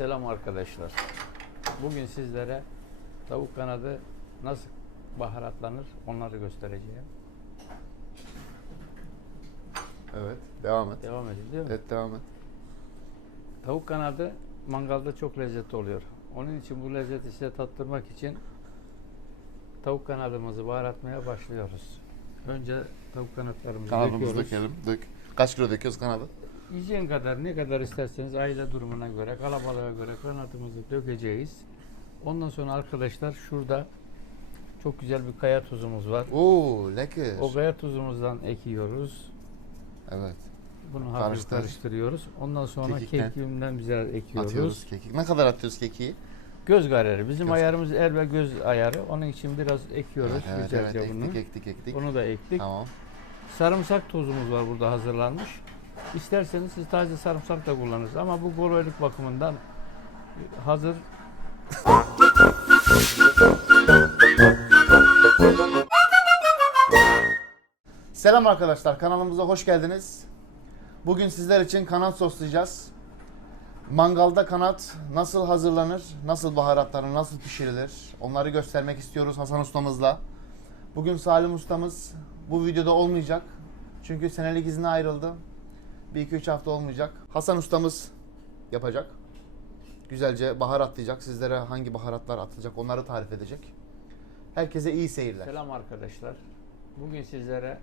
Selam arkadaşlar. Bugün sizlere tavuk kanadı nasıl baharatlanır onları göstereceğim. Evet. Devam et. Devam edeyim değil mi? Evet devam et. Tavuk kanadı mangalda çok lezzetli oluyor. Onun için bu lezzeti size tattırmak için tavuk kanadımızı baharatmaya başlıyoruz. Önce tavuk kanatlarımızı Kanadımızı döküyoruz. dökelim. Dök. Kaç kilo döküyoruz kanadı? Yiyeceğin kadar ne kadar isterseniz aile durumuna göre, kalabalığa göre kanatımızı dökeceğiz. Ondan sonra arkadaşlar şurada çok güzel bir kaya tuzumuz var. Oo lekker. O kaya tuzumuzdan ekiyoruz. Evet. Bunu hafif Karıştır. karıştırıyoruz. Ondan sonra Kekikten. kekiğinden bize ekiyoruz. Atıyoruz kekik. Ne kadar atıyoruz kekiği? Göz kararı. Bizim Göz- ayarımız el ve göz ayarı. Onun için biraz ekiyoruz Evet evet, güzelce evet. bunu. ektik ektik ektik. Bunu da ektik. Tamam. Sarımsak tozumuz var burada hazırlanmış. İsterseniz siz taze sarımsak da kullanırsınız ama bu goloyluk bakımından hazır Selam arkadaşlar kanalımıza hoş geldiniz. Bugün sizler için kanat soslayacağız. Mangalda kanat nasıl hazırlanır, nasıl baharatlanır, nasıl pişirilir onları göstermek istiyoruz Hasan ustamızla. Bugün Salim ustamız bu videoda olmayacak. Çünkü senelik izine ayrıldı. Bir iki üç hafta olmayacak. Hasan ustamız yapacak. Güzelce baharatlayacak. Sizlere hangi baharatlar atılacak onları tarif edecek. Herkese iyi seyirler. Selam arkadaşlar. Bugün sizlere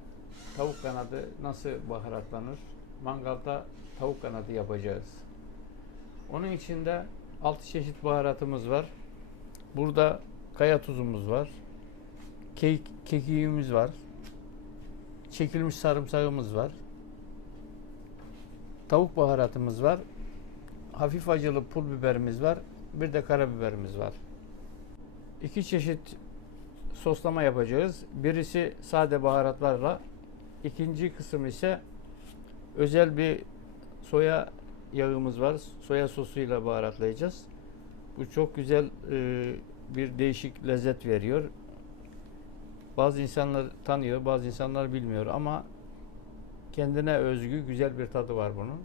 tavuk kanadı nasıl baharatlanır? Mangalda tavuk kanadı yapacağız. Onun içinde 6 çeşit baharatımız var. Burada kaya tuzumuz var. Kek, kekiğimiz var. Çekilmiş sarımsağımız var. Tavuk baharatımız var. Hafif acılı pul biberimiz var. Bir de karabiberimiz var. İki çeşit soslama yapacağız. Birisi sade baharatlarla, ikinci kısım ise özel bir soya yağımız var. Soya sosuyla baharatlayacağız. Bu çok güzel e, bir değişik lezzet veriyor. Bazı insanlar tanıyor, bazı insanlar bilmiyor ama kendine özgü güzel bir tadı var bunun.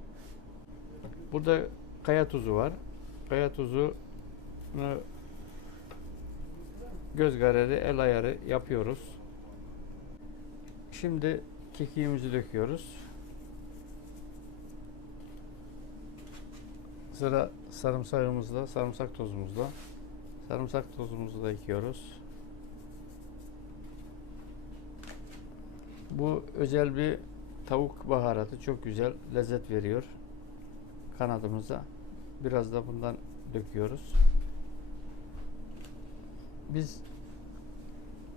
Burada kaya tuzu var. Kaya tuzu göz kararı, el ayarı yapıyoruz. Şimdi kekiğimizi döküyoruz. Sıra sarımsağımızla, sarımsak tozumuzla. Sarımsak tozumuzu da ekiyoruz. Bu özel bir tavuk baharatı. Çok güzel lezzet veriyor kanadımıza. Biraz da bundan döküyoruz. Biz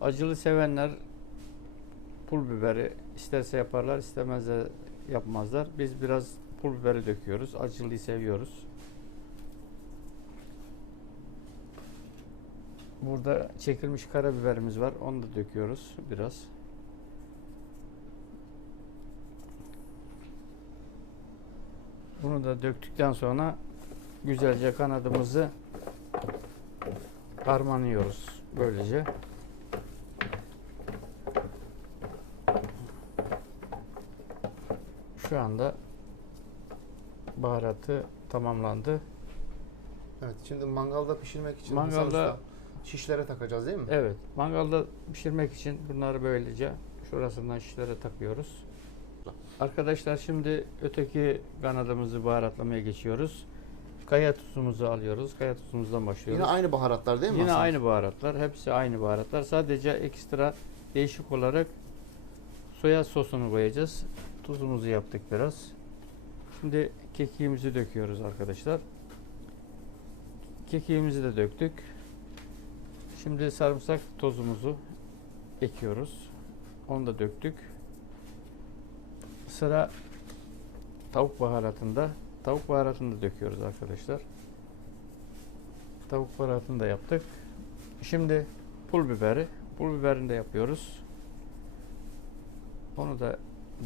acılı sevenler pul biberi isterse yaparlar, istemez de yapmazlar. Biz biraz pul biberi döküyoruz. Acılıyı seviyoruz. Burada çekilmiş karabiberimiz var. Onu da döküyoruz biraz. Bunu da döktükten sonra güzelce kanadımızı harmanlıyoruz böylece. Şu anda baharatı tamamlandı. Evet şimdi mangalda pişirmek için Mangalda- şişlere takacağız değil mi? Evet, mangalda pişirmek için bunları böylece şurasından şişlere takıyoruz. Arkadaşlar şimdi öteki kanadımızı baharatlamaya geçiyoruz. Kaya tuzumuzu alıyoruz. Kaya tuzumuzdan başlıyoruz. Yine aynı baharatlar değil mi Yine Hasan? aynı baharatlar. Hepsi aynı baharatlar. Sadece ekstra değişik olarak soya sosunu koyacağız. Tuzumuzu yaptık biraz. Şimdi kekiğimizi döküyoruz arkadaşlar. Kekiğimizi de döktük. Şimdi sarımsak tozumuzu ekiyoruz. Onu da döktük. Sıra tavuk baharatında. Tavuk baharatını döküyoruz arkadaşlar. Tavuk baharatını da yaptık. Şimdi pul biberi. Pul biberini de yapıyoruz. Onu da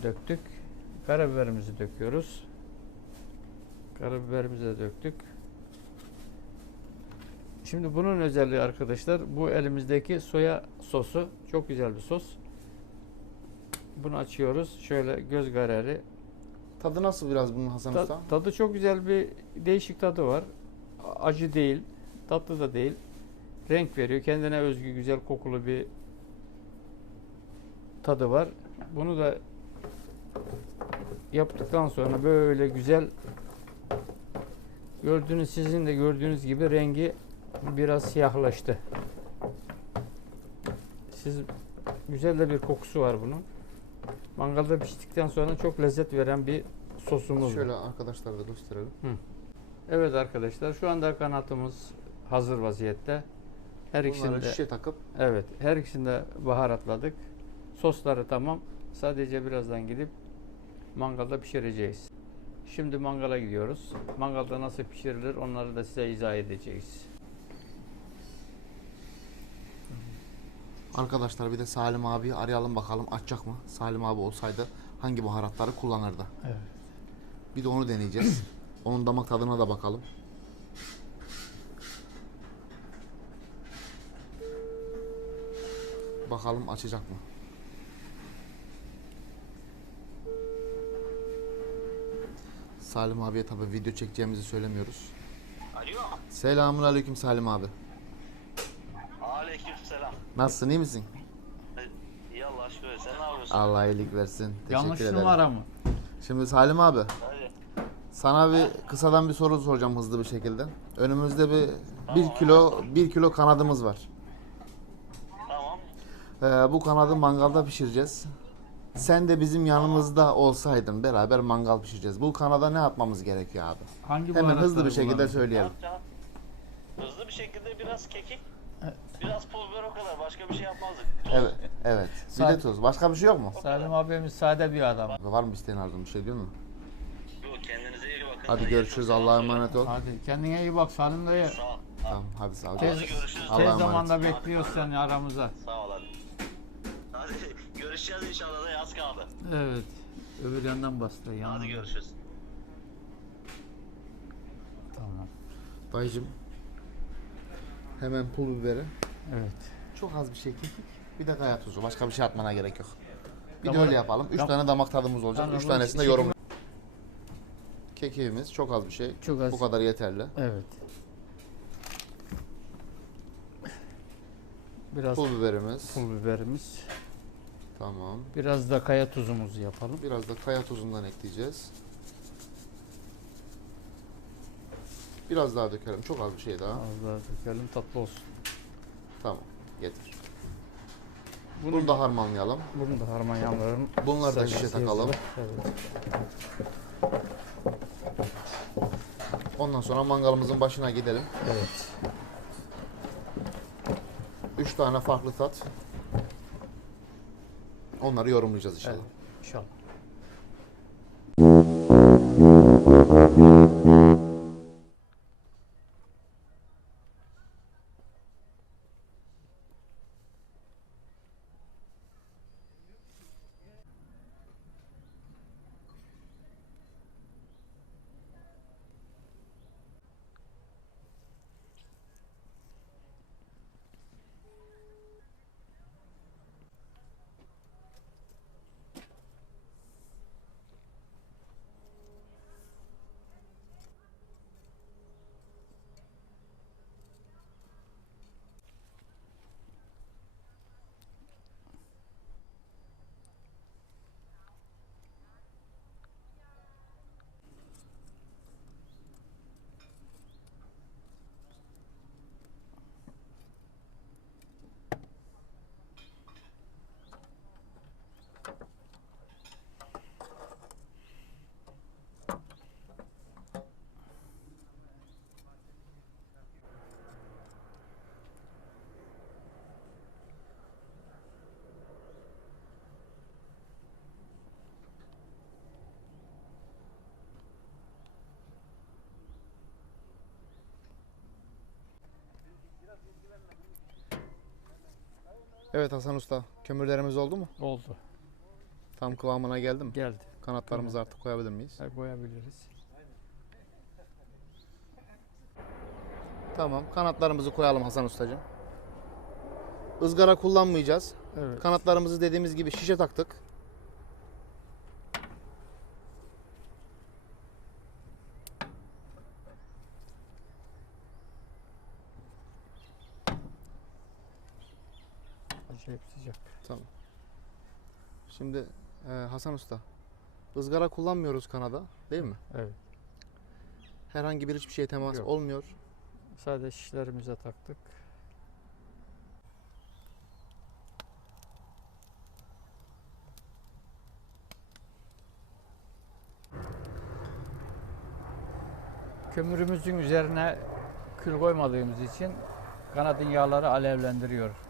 döktük. Karabiberimizi döküyoruz. Karabiberimizi de döktük. Şimdi bunun özelliği arkadaşlar bu elimizdeki soya sosu çok güzel bir sos. Bunu açıyoruz. Şöyle göz kararı Tadı nasıl biraz bunun Hasan Ta- Usta? tadı çok güzel bir değişik tadı var. acı değil, tatlı da değil. Renk veriyor. Kendine özgü güzel kokulu bir tadı var. Bunu da yaptıktan sonra böyle güzel gördüğünüz sizin de gördüğünüz gibi rengi biraz siyahlaştı. Siz güzel de bir kokusu var bunun. Mangalda piştikten sonra çok lezzet veren bir sosumuz. Şöyle arkadaşlara da gösterelim. Evet arkadaşlar şu anda kanatımız hazır vaziyette. Her Bunları ikisinde şişe takıp evet her ikisinde baharatladık. Sosları tamam. Sadece birazdan gidip mangalda pişireceğiz. Şimdi mangala gidiyoruz. Mangalda nasıl pişirilir onları da size izah edeceğiz. Arkadaşlar bir de Salim abi arayalım bakalım açacak mı? Salim abi olsaydı hangi baharatları kullanırdı? Evet. Bir de onu deneyeceğiz. Onun damak tadına da bakalım. Bakalım açacak mı? Salim abiye tabi video çekeceğimizi söylemiyoruz. Alo. Selamun aleyküm Salim abi. Aleykümselam. Nasılsın iyi misin? İyi Allah aşkına sen ne yapıyorsun? Allah iyilik versin. Teşekkür Yanlış ederim. numara mı? Şimdi Salim abi Hadi. sana bir kısadan bir soru soracağım hızlı bir şekilde. Önümüzde bir bir kilo bir kilo kanadımız var. Tamam. Ee, bu kanadı mangalda pişireceğiz. Sen de bizim yanımızda olsaydın beraber mangal pişireceğiz. Bu kanada ne yapmamız gerekiyor abi? Hangi Hemen hızlı bir şekilde söyleyelim. Hızlı bir şekilde biraz kekik. Biraz pul biber o kadar. Başka bir şey yapmazdık. Evet, evet. Bir de tuz. Başka bir şey yok mu? Salim abimiz sade bir adam. Var mı isteğin arzun bir şey diyor mu? Yok kendinize iyi bakın. Hadi görüşürüz. Allah'a emanet ol. Hadi kendine iyi bak Salim dayı. Sağ ol. Tamam hadi sağ ol. Tez, Hadi görüşürüz. Allah'a tez emanet. zamanda bekliyoruz seni aramıza. Sağ ol hadi. Hadi görüşeceğiz inşallah da yaz kaldı. Evet. Öbür yandan bastı. Hadi görüşürüz. Tamam. Dayıcım. Hemen pul biberi. Evet. Çok az bir şey kekik. Bir de kaya tuzu. Başka bir şey atmana gerek yok. Bir de öyle yapalım. Üç Tamam. tane damak tadımız olacak. Tamam, Üç bu tanesini de yorum. Kekiğimiz çok az bir şey. Çok az. Bu kadar yeterli. Evet. Biraz Pul biberimiz. pul biberimiz. Tamam. Biraz da kaya tuzumuzu yapalım. Biraz da kaya tuzundan ekleyeceğiz. Biraz daha dökelim. Çok az bir şey daha. Az daha dökelim tatlı olsun. Tamam. Getir. Bunu, Bunu da harmanlayalım. bunu da harmanyanların Bunları da şişe takalım. Evet. Ondan sonra mangalımızın başına gidelim. evet. Üç tane farklı tat. Onları yorumlayacağız inşallah. Evet. İnşallah. Evet Hasan Usta, kömürlerimiz oldu mu? Oldu. Tam kıvamına geldi mi? Geldi. Kanatlarımızı artık koyabilir miyiz? Ha, Koyabiliriz. Tamam, kanatlarımızı koyalım Hasan Ustacığım. Izgara kullanmayacağız. Evet. Kanatlarımızı dediğimiz gibi şişe taktık. Acayip sıcak. Tamam. Şimdi e, Hasan Usta, ızgara kullanmıyoruz kanada değil mi? Evet. Herhangi bir hiçbir şeye temas Yok. olmuyor. Sadece şişlerimize taktık. Kömürümüzün üzerine kül koymadığımız için kanadın yağları alevlendiriyor.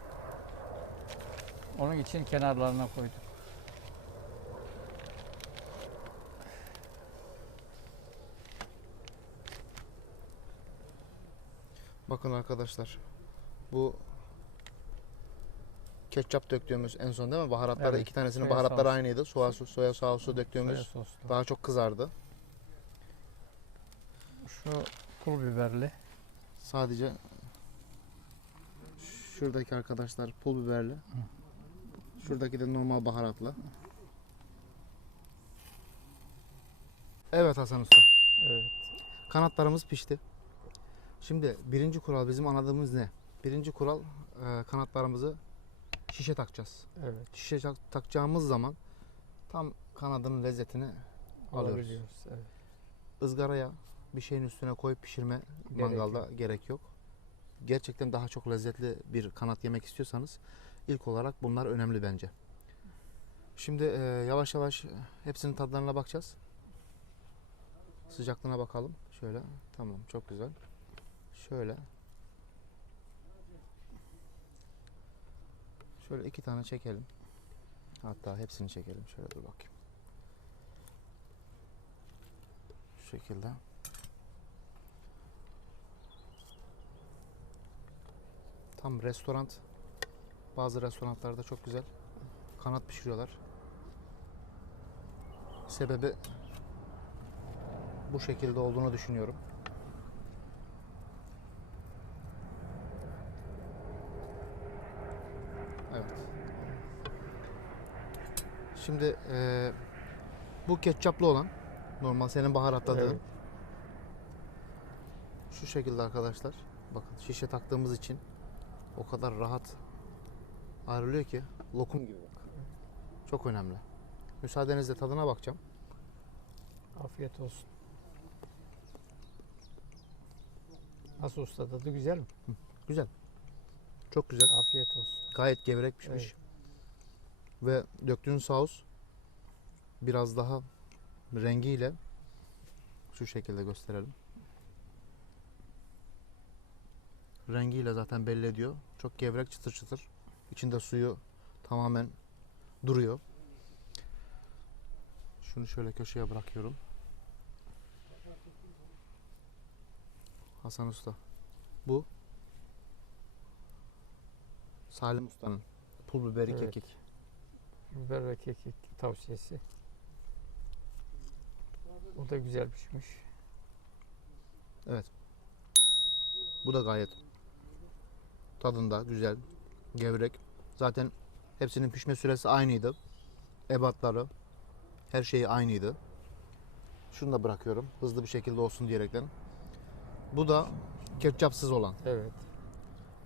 Onun için kenarlarına koyduk. Bakın arkadaşlar, bu ketçap döktüğümüz en son değil mi? Baharatları Evet, iki tanesinin soya baharatları sos. aynıydı. Soya, sosu, soya sosu döktüğümüz Soya soslu. daha çok kızardı. Şu pul biberli. Sadece şuradaki arkadaşlar pul biberli. Şuradaki de normal baharatlı. Evet Hasan Usta. Evet. Kanatlarımız pişti. Şimdi birinci kural bizim anladığımız ne? Birinci kural e, kanatlarımızı şişe takacağız. Evet. Şişe tak- takacağımız zaman tam kanadının lezzetini alıyoruz. Evet. ızgaraya bir şeyin üstüne koyup pişirme Gerek mangalda gerek yok. Gerçekten daha çok lezzetli bir kanat yemek istiyorsanız ilk olarak bunlar önemli bence. Şimdi e, yavaş yavaş hepsinin tadlarına bakacağız. Sıcaklığına bakalım. Şöyle. Tamam. Çok güzel. Şöyle. Şöyle iki tane çekelim. Hatta hepsini çekelim. Şöyle dur bakayım. Şu şekilde. Tam restoran. Bazı restoranlarda çok güzel kanat pişiriyorlar. Sebebi bu şekilde olduğunu düşünüyorum. Evet. Şimdi eee, bu ketçaplı olan normal senin baharatladığın Evet. şu şekilde arkadaşlar. Bakın şişe taktığımız için o kadar rahat ayrılıyor ki lokum gibi bak. Çok önemli. Müsaadenizle tadına bakacağım. Afiyet olsun. Nasıl usta tadı güzel mi? Güzel. Çok güzel. Afiyet olsun. Gayet gevrek pişmiş. Ve döktüğün saus biraz daha rengiyle şu şekilde gösterelim. Rengiyle zaten belli ediyor. Çok gevrek çıtır çıtır. İçinde suyu tamamen duruyor. Şunu şöyle köşeye bırakıyorum. Hasan Usta. Bu Salim Usta'nın pul biberi Evet. kekik. Biber ve kekik tavsiyesi. O da güzel pişmiş. Bu da gayet tadında güzel, gevrek. Zaten hepsinin pişme süresi aynıydı. Ebatları, her şeyi aynıydı. Şunu da bırakıyorum hızlı bir şekilde olsun diyerekten. Bu da ketçapsız olan. Evet.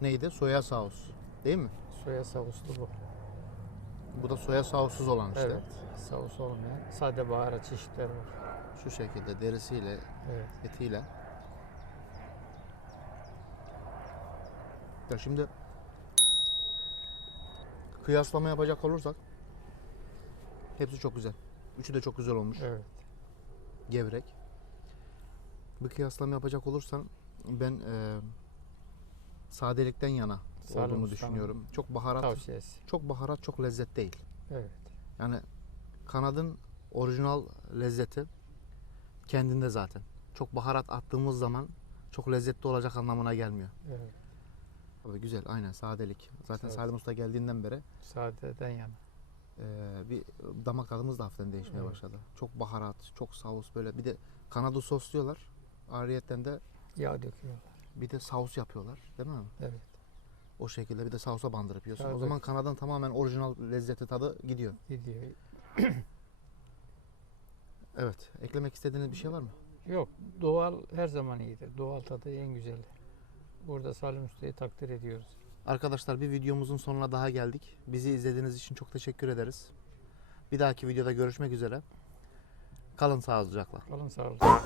Neydi? Soya saus. Değil mi? Soya soslu bu. Bu da soya saussuz olan işte. Evet. Sos olmayan. Sade baharat çeşitleri var. Şu şekilde derisiyle, Evet. etiyle. Ya şimdi kıyaslama yapacak olursak hepsi çok güzel. Üçü de çok güzel olmuş. Evet. Gevrek. Bir kıyaslama yapacak olursan ben e, sadelikten yana Salim olduğunu düşünüyorum. Çok baharat, Tavsiyesi. çok baharat, çok lezzet değil. Evet. Yani kanadın orijinal lezzeti kendinde zaten. Çok baharat attığımız zaman çok lezzetli olacak anlamına gelmiyor. Evet. Tabii güzel, aynen sadelik. Zaten Evet. Salim Usta geldiğinden beri Sadeden yana. e, bir damak tadımız da hafiften değişmeye Evet. başladı. Çok baharat, çok saus böyle. Bir de kanadı sosluyorlar. Ayrıyetten de Yağ döküyorlar. bir de saus yapıyorlar, değil mi? Evet. O şekilde bir de sausa bandırıp yiyorsun. O zaman kanadın tamamen orijinal lezzeti tadı gidiyor. Gidiyor. Evet. Eklemek istediğiniz bir şey var mı? Yok. Doğal her zaman iyidir. Doğal tadı en güzeli burada Salim Usta'yı takdir ediyoruz. Arkadaşlar bir videomuzun sonuna daha geldik. Bizi izlediğiniz için çok teşekkür ederiz. Bir dahaki videoda görüşmek üzere. Kalın sağlıcakla. Kalın sağlıcakla.